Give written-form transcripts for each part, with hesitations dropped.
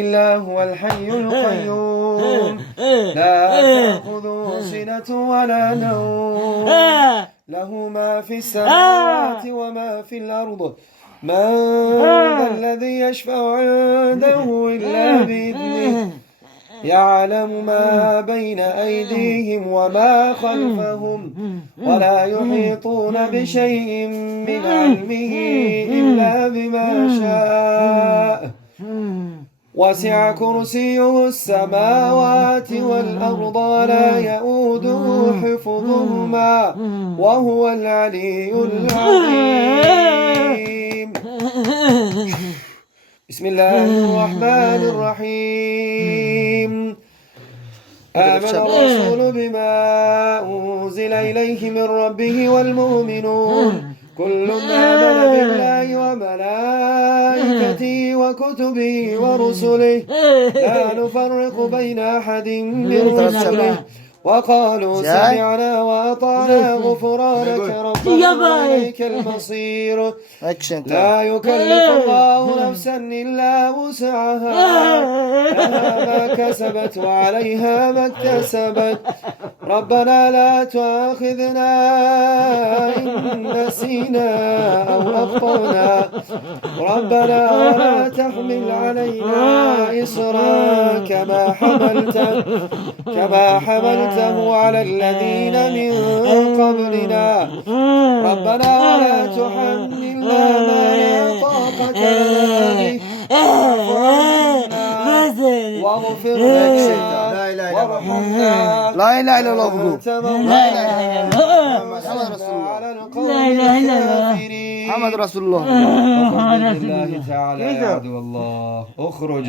الله هو الحي القيوم لا تأخذه سنة ولا نوم له ما في السماوات وما في الأرض من ذا الذي يشفع عنده إلا بإذنه يعلم ما بين أيديهم وما خلفهم ولا يحيطون بشيء من علمه إلا بما شاء وسع كرسيه السماوات والأرض لا يؤوده حفظهما وهو العلي العظيم. بسم الله الرحمن الرحيم. آمن الرسول بما أنزل إليه من ربه والمؤمنون كل آمن بالله وملائكته وكتبه ورسله لا نفرق بين أحد من رسله وقالوا سمعنا وأطعنا غفرانك ربنا وإليك المصير. لا يكلف الله نفسا إلا وسعها لها ما كسبت وعليها ما اكتسبت ربنا لا تؤاخذنا إن نسينا أو أخطأنا ربنا ولا تحمل علينا إصرا كما حملته على الذين من قبلنا ربنا ولا تحملنا ما لا طاقة لنا به واغفر لنا وارحمنا لا إله إلا الله محمد رسول الله. الله تعالى يا عدو الله اخرج.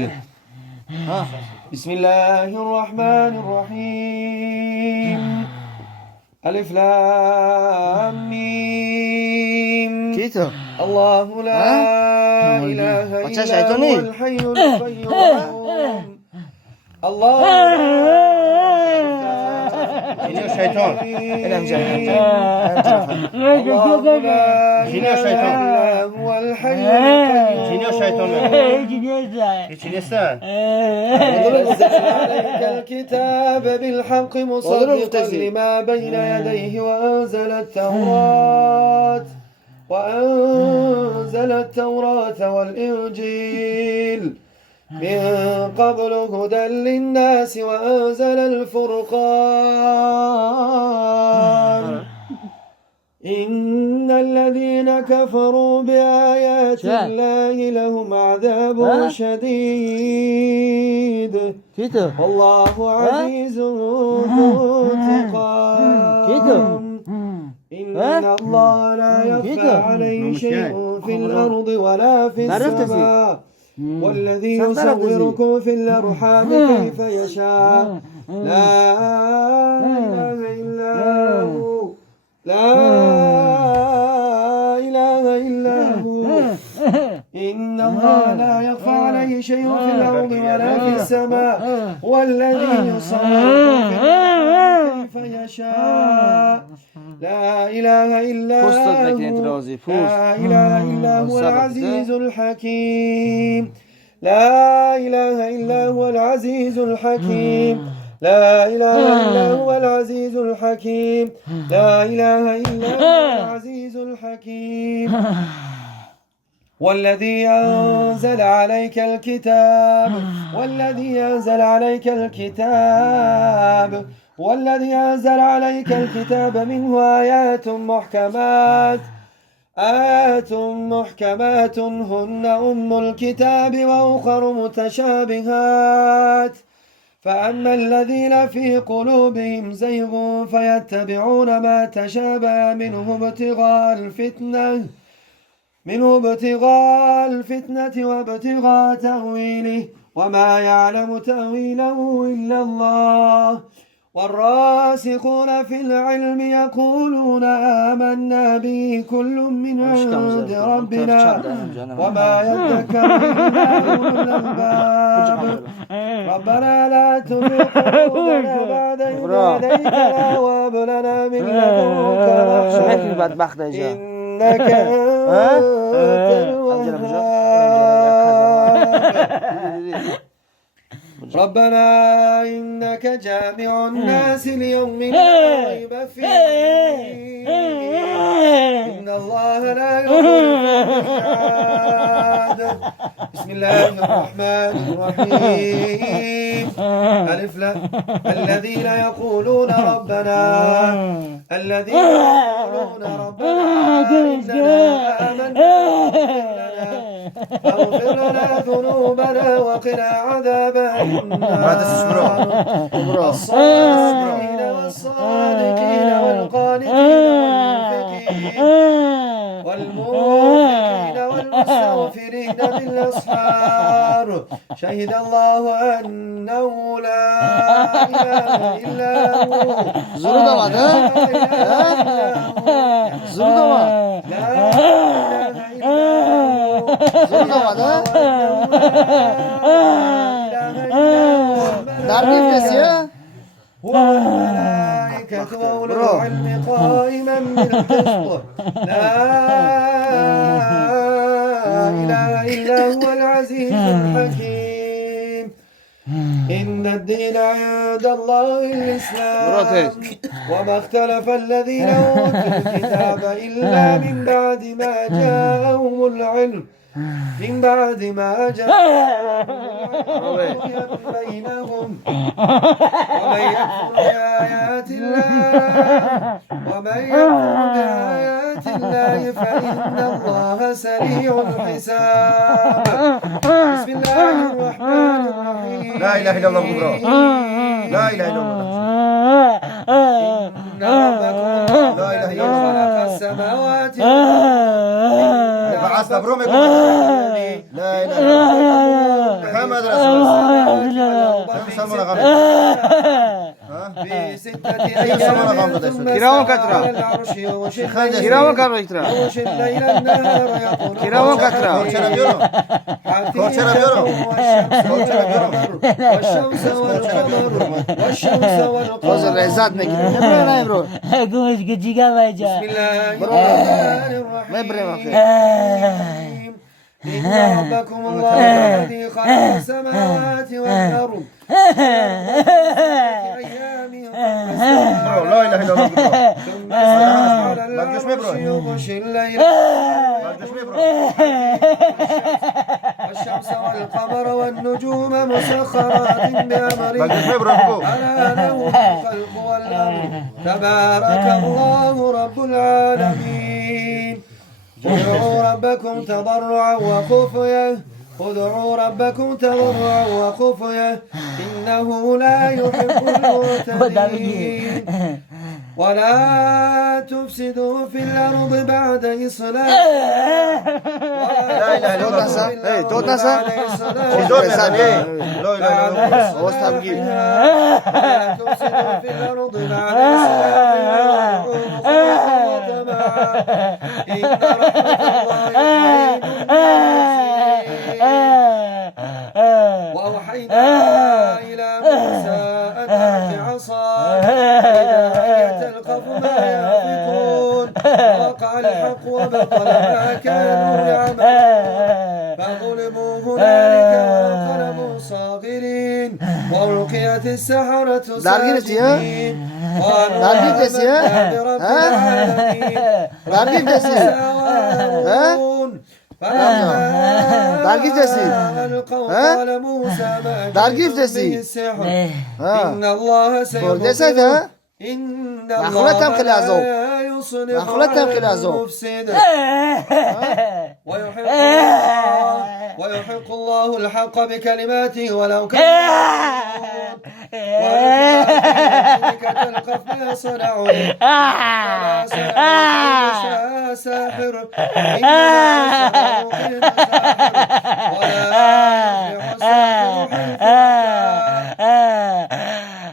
بسم الله الرحمن الرحيم. ألف لام ميم. الله لا إله إلا هو الحي القيوم. الله الشيطان هو الحي القيوم نزل عليك الكتاب بالحق مصدقا لما بين يديه وأنزل التوراة والإنجيل من قبل هدى للناس وأنزل الفرقان إن الذين كفروا بآيات الله لهم عذاب شديد والله عزيز ذو انتقام إن الله لا يخفى عليه شيء في الأرض ولا في السماء والذي يصوركم في الأرحام كيف يشاء لا إله إلا هو لا إله إلا هو إن الله لا يخفى عليه شيء في الأرض ولا في السماء والذي يصوركم في الأرحام كيف يشاء لا إله إلا هو لا إله إلا هو العزيز الحكيم لا إله إلا هو العزيز الحكيم لا إله إلا هو العزيز الحكيم لا إله إلا هو العزيز الحكيم والذي أنزل عليك الكتاب والذي أنزل عليك الكتاب منه آيات محكمات هن أم الكتاب وأخر متشابهات فأما الذين في قلوبهم زيغ فيتبعون ما تشابه منه ابتغاء الفتنة وابتغاء تأويله وما يعلم تأويله إلا الله والراسخون في العلم يقولون آمنا به كل من عند ربنا وما يذكر إلا أولو الألباب ربنا لا تزغ قلوبنا بعد إذ هديتنا وهب لنا من لدنك رحمة إنك أنت الوهاب. ربنا إنك جامع الناس ليوم لا ريب فيه إن الله لا يخلف الميعاد بسم الله الرحمن الرحيم ألف لام الذين يقولون ربنا إننا آمنا اغفر لنا ذنوبنا وقنا عذاب النار الصالحين والصادقين والقانتين والمنفقين والمستغفرين بالأسحار شهد الله أنه لا إله إلا هو Zurda var ha? Zurda var. لا إله إلا هو Zurda var ha? Darbe iflesi ya. والملائكة وأولو العلم قائما بالقسط لا إله إلا هو العزيز الحكيم إن الدين عند الله الإسلام وما اختلف الذين أوتوا الكتاب إلا من بعد ما جاءهم العلم بينهم ومن يكفر بآيات الله فإن الله سريع الحساب بسم الله الرحمن الرحيم La ilahe illallah bu bro. La ilahe illallah. إن ربكم الذي خلق السماوات بعثنا برو ما يقول. لا إله إلا الله. محمد رسول الله. سلمنا غمد. بستة أيام ثم كراوان استوى كترا. على العرش يغشي كراوان كترا. الليل النهار يقول كراوان كترا. والشمس والقمر Hazır rezat ne gibi? Ne böyle ne bro? Kumus kecika baca. بسم الله الرحمن الرحيم إن ربكم الله الذي خلق السماوات والأرض أيام Bro la ilahe illallah bu bro. ثم استوى على العرش يغشي الليل والشمس والقمر والنجوم مسخرات بأمره ألا له الخلق والأمر تبارك الله رب العالمين ادعوا ربكم تضرعا وخفية إنه لا يحب المعتدين ولا تفسدوا في الأرض بعد إصلاحها لا إله إلا الله. Hey, Totasa. Rezat ne? La ilahe illallah. Ostam gibi. ولا تفسدوا في الأرض بعد إصلاحها إن وأوحينا إلى موسى أن ألق عصاك فإذا تلقف ما يأفكون ووقع الحق وبطل ما كانوا يعملون فغلبوا هنالك وانقلبوا صاغرين وألقيت السحرة ساجدين قالوا آمنا برب العالمين قال موسى ما جئتم به السحر إن الله سيبطله إن الله لا يصلح عمل المفسد ويحق الله الحق بكلماته ولو كان تلقف ما صنعوا ساحر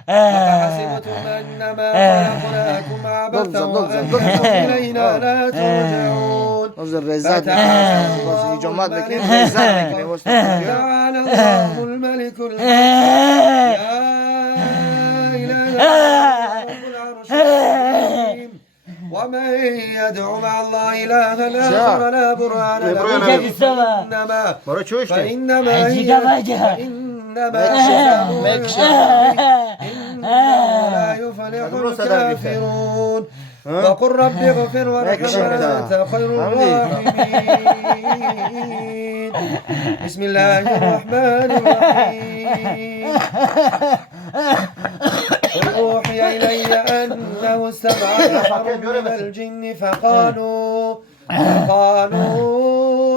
أفحسبتم أنما خلقناكم عبثا وأنتم إلينا لا ترجعون تعالى الله الملك الحق لا إله إلا هو رب العرش العظيم ومن يدعو مع الله إلها آخر لا برهان له فإنما إنما الشفاء إنه لا يفلح الكافرون وقل رب اغفر وارحم وأنت خير الراحمين بسم الله الرحمن الرحيم قل أوحي إلي أنه استمع نفر من الجن فقالوا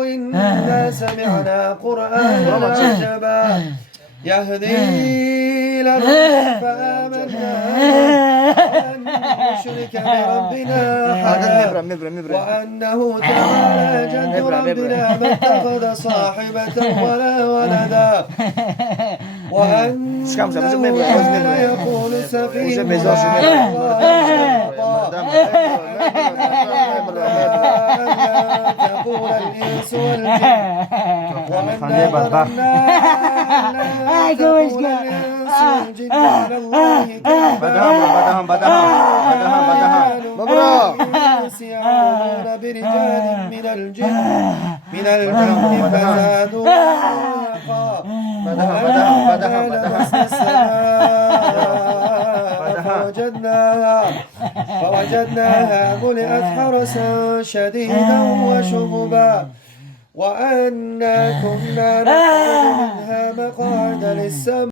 إنا سمعنا قرآنا عجبا يهدي إلى الرشد فآمنا ولن نشرك بربنا أحدا وأنه تعالى جد ربنا ما اتخذ صاحبة ولا ولدا وأنه كان يقول سفيهنا تقول الإنس والجن ومن ظننا تقول الإنس والجن على الله يعلمون برجال من الجن فزادوا فوجدناها ملئت حرسا شديدا وشهبا وأنا كنا نقعد منها مقعد للسمع